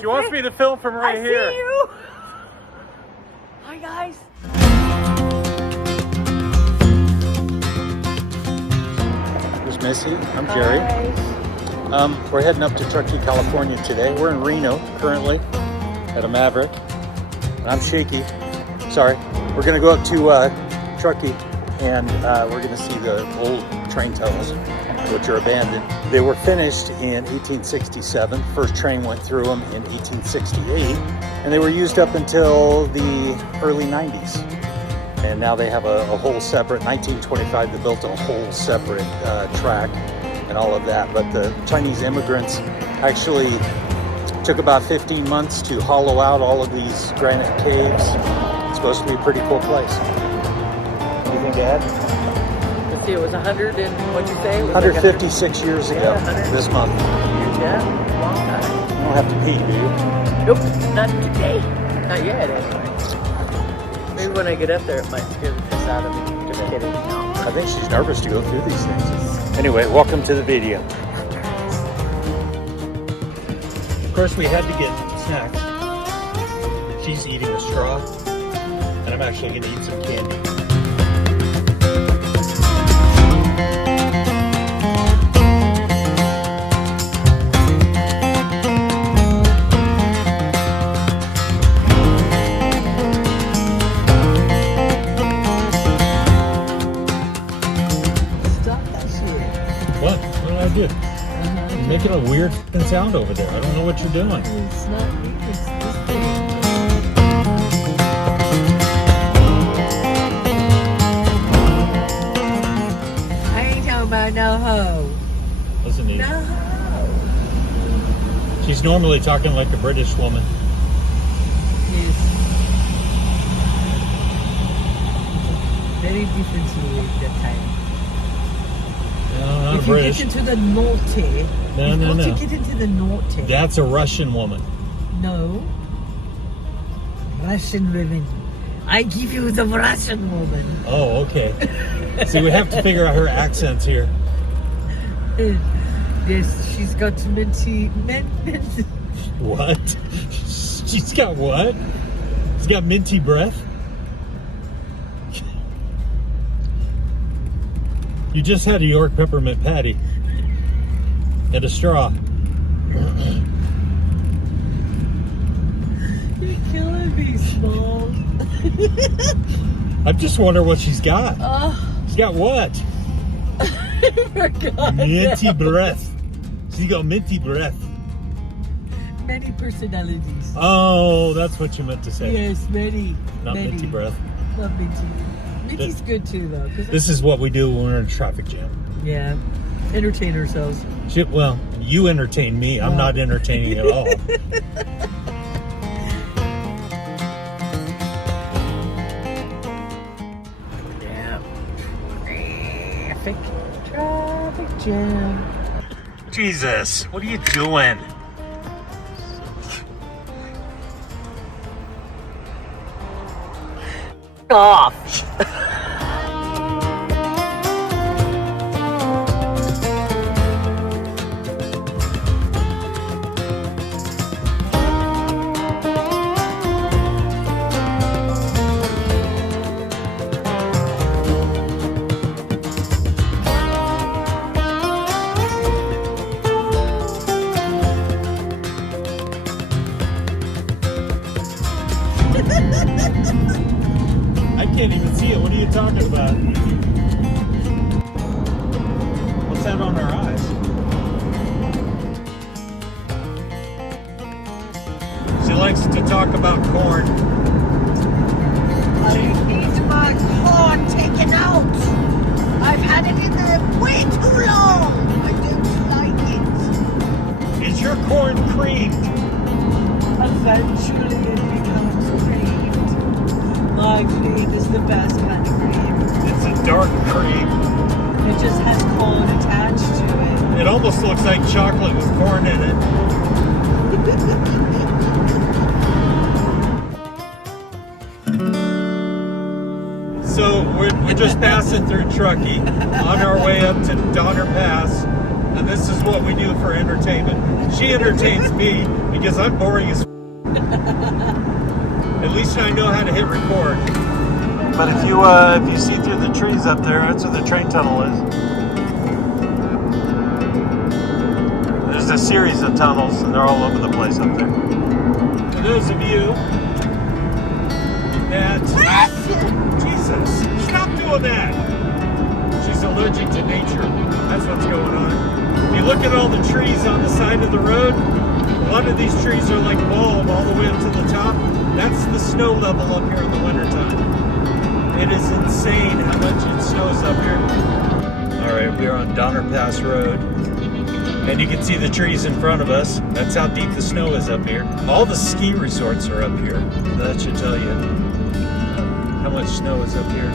She wants me to film from right here. I see you. Hi, guys. Here's Missy. I'm Jerry. We're heading up to Truckee, California today. We're in Reno currently at a Maverick. And I'm shaky. Sorry. We're going to go up to Truckee and we're going to see the old train tunnels, which are abandoned. They were finished in 1867. First train went through them in 1868, and they were used up until the early 90s. And now they have a whole separate, 1925, they built a whole separate track and all of that. But the Chinese immigrants actually took about 15 months to hollow out all of these granite caves. It's supposed to be a pretty cool place. What do you think, Dad? Let's see, it was 100 and what'd you say? It was 156 years ago, this month. Yeah, long time. You don't have to pee, do you? Nope, not today. Not yet, anyway. Maybe when I get up there, it might scare the piss out of me. Just kidding. No. I think she's nervous to go through these things. Anyway, welcome to the video. Of course, we had to get snacks. She's eating a straw, and I'm actually going to eat some candy. What? What did I do? You're making a weird sound over there. I don't know what you're doing. It's not me, it's this thing. I ain't talking about no hoe. Listen to you. No hoe. She's normally talking like a British woman. Yes. Very different to that time. No, not If you British. get into the naughty, No. to get into the naughty. That's a Russian woman. No. Russian women. I give you the Russian woman. Oh, okay. See, we have to figure out her accents here. Yes, she's got minty. What? She's got what? She's got minty breath? You just had a York peppermint patty and a straw. You're killing me, Smalls. I'm just wondering what she's got. Oh, She's got what? I forgot. Minty breath. She's got minty breath. Many personalities. Oh, that's what you meant to say. Yes, many. Not many. minty breath. Not minty. Minty's good too, though. This is what we do when we're in a traffic jam. Yeah, entertain ourselves. Shit, well, you entertain me. I'm not entertaining at all. Yeah. Traffic jam. Jesus, what are you doing? Off. I can't even see it. What are you talking about? What's that on our eyes? She likes to talk about corn. I need my corn taken out. I've had it in there way too long. I don't like it. Is your corn creamed? Eventually it becomes creamed. My cream is the best kind of cream. It's a dark cream. It just has corn attached to it. It almost looks like chocolate with corn in it. So we're just passing through Truckee on our way up to Donner Pass. And this is what we do for entertainment. She entertains me because I'm boring as At least I know how to hit record. But if you see through the trees up there, that's where the train tunnel is. There's a series of tunnels, and they're all over the place up there. For those of you that... Jesus, stop doing that! She's allergic to nature. That's what's going on. If you look at all the trees on the side of the road, a lot of these trees are like bulb all the way up to the top. That's the snow level up here in the wintertime. It is insane how much it snows up here. Alright, we are on Donner Pass Road. And you can see the trees in front of us. That's how deep the snow is up here. All the ski resorts are up here. That should tell you how much snow is up here.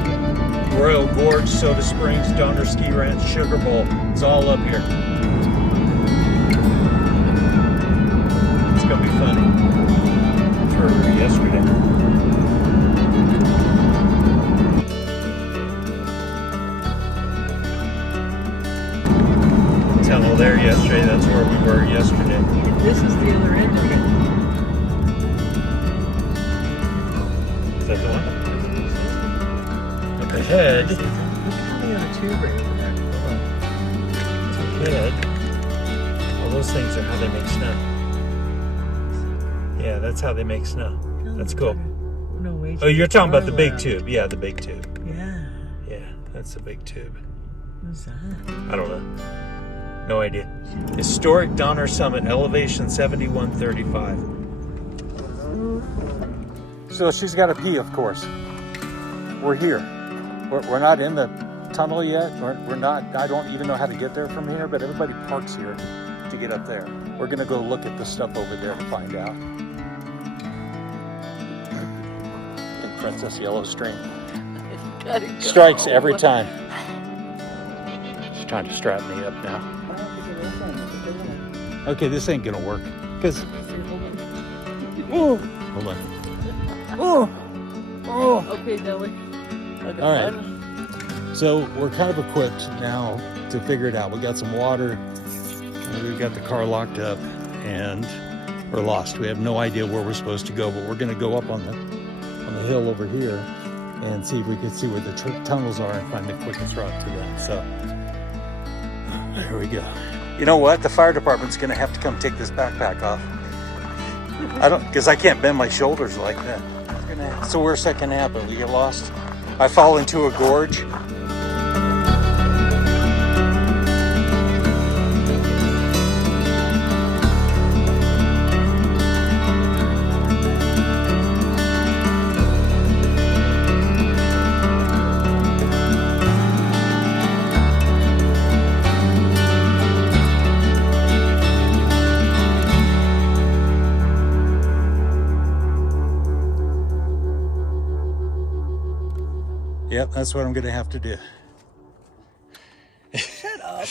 Royal Gorge, Soda Springs, Donner Ski Ranch, Sugar Bowl. It's all up here. It's gonna be funny. For yesterday. Tunnel there yesterday. That's where we were yesterday. This is the other end of it. Is that the one? Look ahead. Look how many on a tube right over there. Look ahead. Well, those things are how they make snow. Yeah, that's how they make snow. That's cool. No, wait. Oh, you're talking about the big tube. Yeah, the big tube. Yeah. Yeah, that's the big tube. What's that? I don't know. No idea. Historic Donner Summit, elevation 7135. So she's got to pee, of course. We're here. We're not in the tunnel yet. We're not. I don't even know how to get there from here, but everybody parks here to get up there. We're going to go look at the stuff over there to find out. I think Princess Yellow String strikes every time. She's trying to strap me up now. Okay, this ain't gonna work. Cause hold on. Okay, Nelly. All right. So we're kind of equipped now to figure it out. We got some water. And we've got the car locked up, and we're lost. We have no idea where we're supposed to go, but we're gonna go up on the hill over here and see if we can see where the tunnels are and find the quickest route to them. So there we go. You know what? The fire department's gonna have to come take this backpack off. Because I can't bend my shoulders like that. It's the worst that can happen. We get lost. I fall into a gorge. Yep, that's what I'm gonna have to do. Shut up.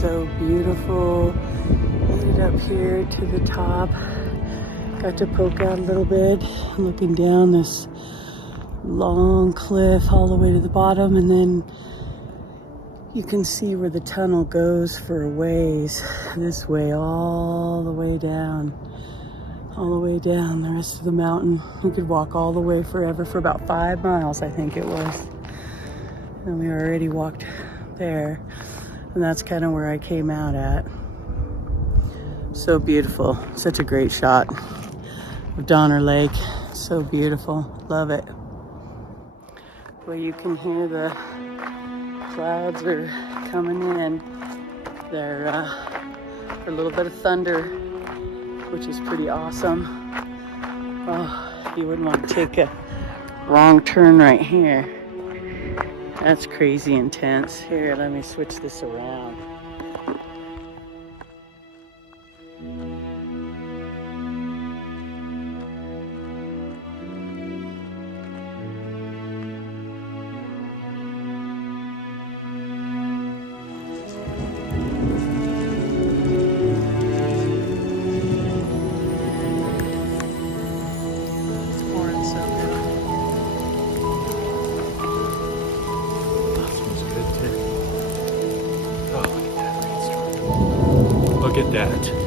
so beautiful. Made it up here to the top. Got to poke out a little bit, looking down this long cliff all the way to the bottom, and then you can see where the tunnel goes for a ways. This way, all the way down the rest of the mountain. You could walk all the way forever for about 5 miles, I think it was. And we already walked there, and that's kind of where I came out at. So beautiful, such a great shot of Donner Lake. So beautiful, love it. Well, you can hear the clouds are coming in. They're a little bit of thunder, which is pretty awesome. Oh, you wouldn't want to take a wrong turn right here. That's crazy intense. Here, let me switch this around. Look at that.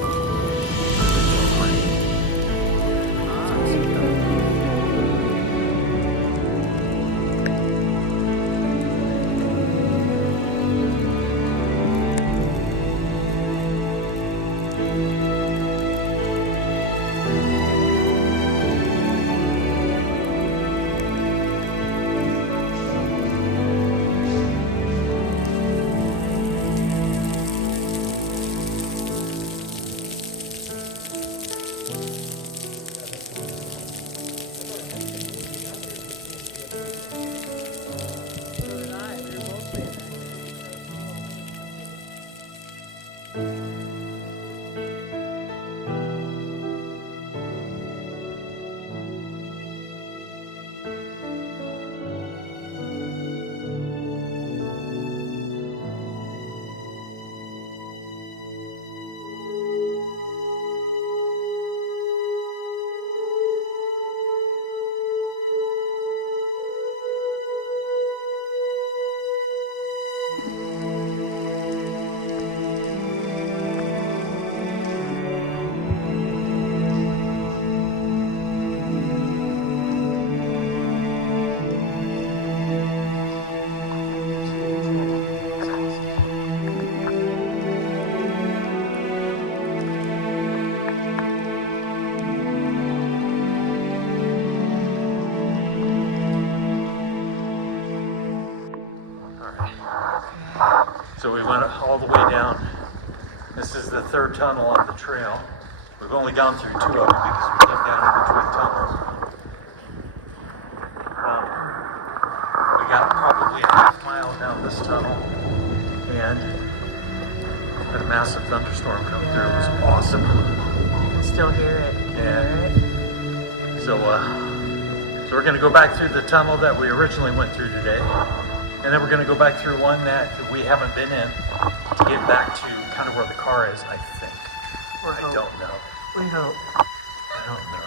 So we went all the way down. This is the third tunnel on the trail. We've only gone through 2 of them because we came down in between tunnels. We got probably a half mile down this tunnel, and had a massive thunderstorm come through. It was awesome. You can still hear it. Yeah. So we're going to go back through the tunnel that we originally went through today. And then we're going to go back through one that we haven't been in to get back to kind of where the car is, I think. I don't know. We hope. I don't know.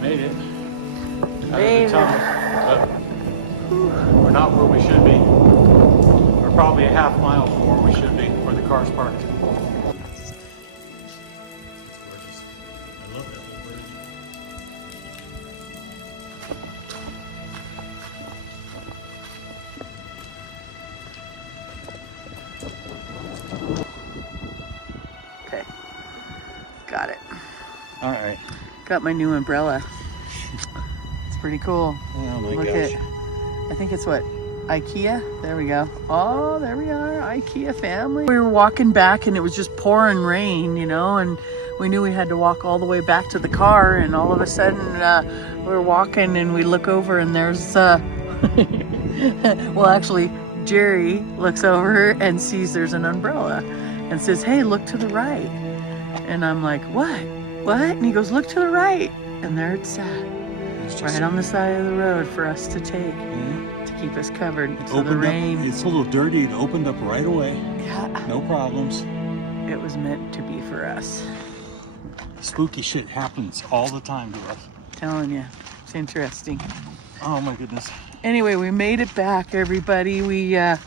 Made it out of the tunnel, but we're not where we should be. We're probably a half mile from where we should be, where the car's parked. It's gorgeous. I love that little bridge. Okay, got it. All right. Got my new umbrella. It's pretty cool. Oh my Look gosh. at, I think it's what, IKEA? There we go. Oh, there we are, IKEA family. We were walking back and it was just pouring rain, you know, and we knew we had to walk all the way back to the car, and all of a sudden we were walking and we look over and there's Well, actually, Jerry looks over and sees there's an umbrella and says, "Hey, look to the right." And I'm like, "What? What?" And he goes, "Look to the right." And there it sat, It's just right on the side of the road for us to take to keep us covered. So the rain. It's a little dirty. It opened up right away. Yeah, No problems. it was meant to be for us. Spooky shit happens all the time to us. Telling you, it's interesting. Oh my goodness. Anyway, we made it back, everybody. We got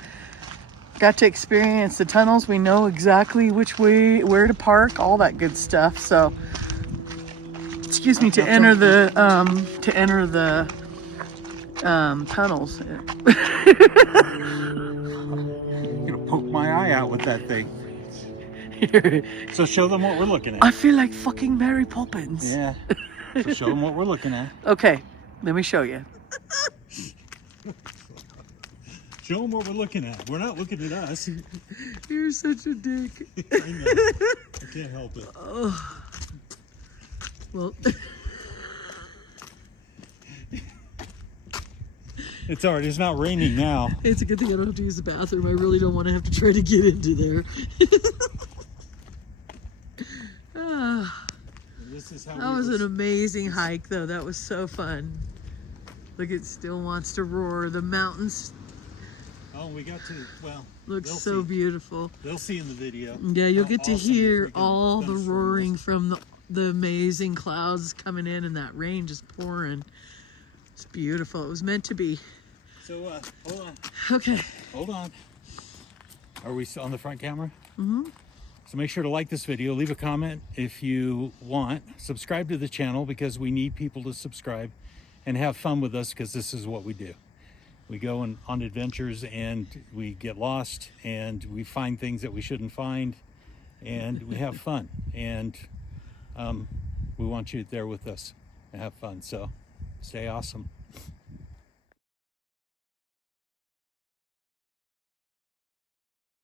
to experience the tunnels. We know exactly which way, where to park, all that good stuff. So, excuse me, to enter the tunnels. I'm gonna poke my eye out with that thing. So show them what we're looking at. I feel like fucking Mary Poppins. Yeah. So show them what we're looking at. Okay, let me show you. Show them what we're looking at. We're not looking at us. You're such a dick. I know. I can't help it. Oh. Well, It's alright. It's not raining now. it's a good thing I don't have to use the bathroom. I really don't want to have to try to get into there. This is how That was an amazing hike, though. That was so fun. Look, it still wants to roar. The mountains Oh, we got to. Well, look they'll so see. beautiful. They'll see in the video. Yeah, you'll how get to awesome hear freaking all the thunderstorm roaring was. from the amazing clouds coming in and that rain just pouring. It's beautiful. It was meant to be. So, hold on. Okay. Hold on. Are we on the front camera? Mm-hmm. So make sure to like this video, leave a comment if you want, subscribe to the channel because we need people to subscribe and have fun with us because this is what we do. We go on adventures and we get lost and we find things that we shouldn't find and we have fun. And we want you there with us and have fun. So stay awesome.